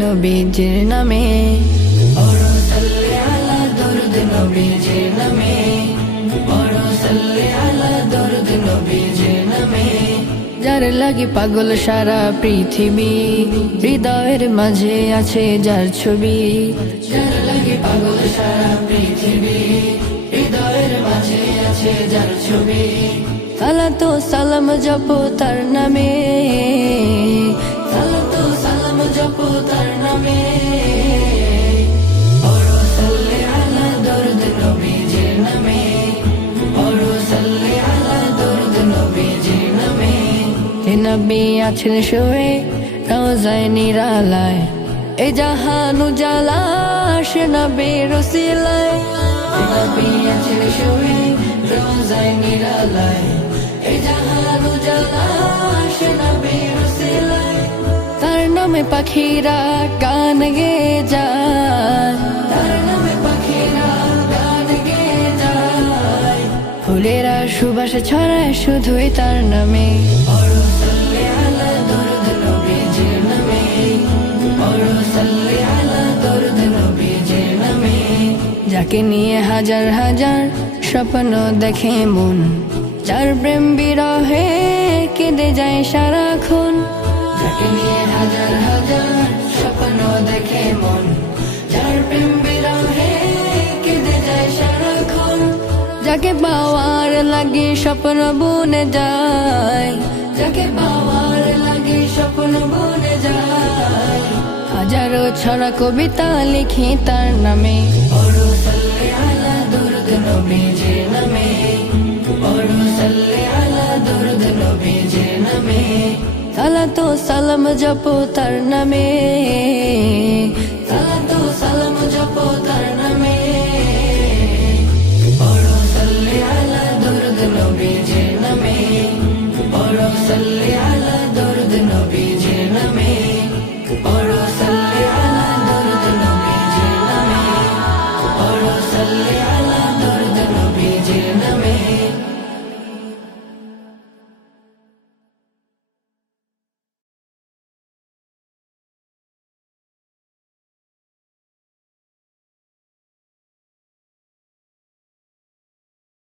নবীজির নামে। ওরো সাল্লি আলা দরুদ নবীজির নামে। যার লাগি পাগল সারা পৃথিবী, হৃদয়ের মাঝে আছে যার ছবি। যার লাগে পাগল সারা পৃথিবী, হৃদয়ের মাঝে আছে যার ছবি। সালাম জপ তার নামে। নবী আছেন শুয়ে, রোজায় নিরালায়। এ জাহানু জালা সে নবী রসিলায় নবী আছেন শুয়ে, রোজায় নিরালায়। এই জাহানু জ্বালা সে নবী রসিলায় তার নামে পাখিরা গান গে যায়। তার নামে পাখিরা গান গেয়ে যায়। ফুলেরা সুবাস ছড়ায় শুধুই তার নামে। যাকে নিয়ে হাজার হাজার স্বপ্ন দেখে মন, যার প্রেম বিরহে কেঁদে যায় সারাক্ষণ। যাকে নিয়ে হাজার হাজার স্বপ্ন দেখে মন, যার প্রেম বিরহে কেঁদে যায় সারাক্ষণ। যাকে পাওয়ার লাগে স্বপ্ন বুনে যায়, যাকে পাওয়ার লাগে স্বপ্ন বনে যায়। হাজারো ছড়া কবিতা লিখি তার নামে। সালাতো সালাম জপ তার নামে। সালাতু সালাম জপ তার নামে। ওরো সাল্লি আলা দরুদ নবীজির নামে। ওরো সাল্লি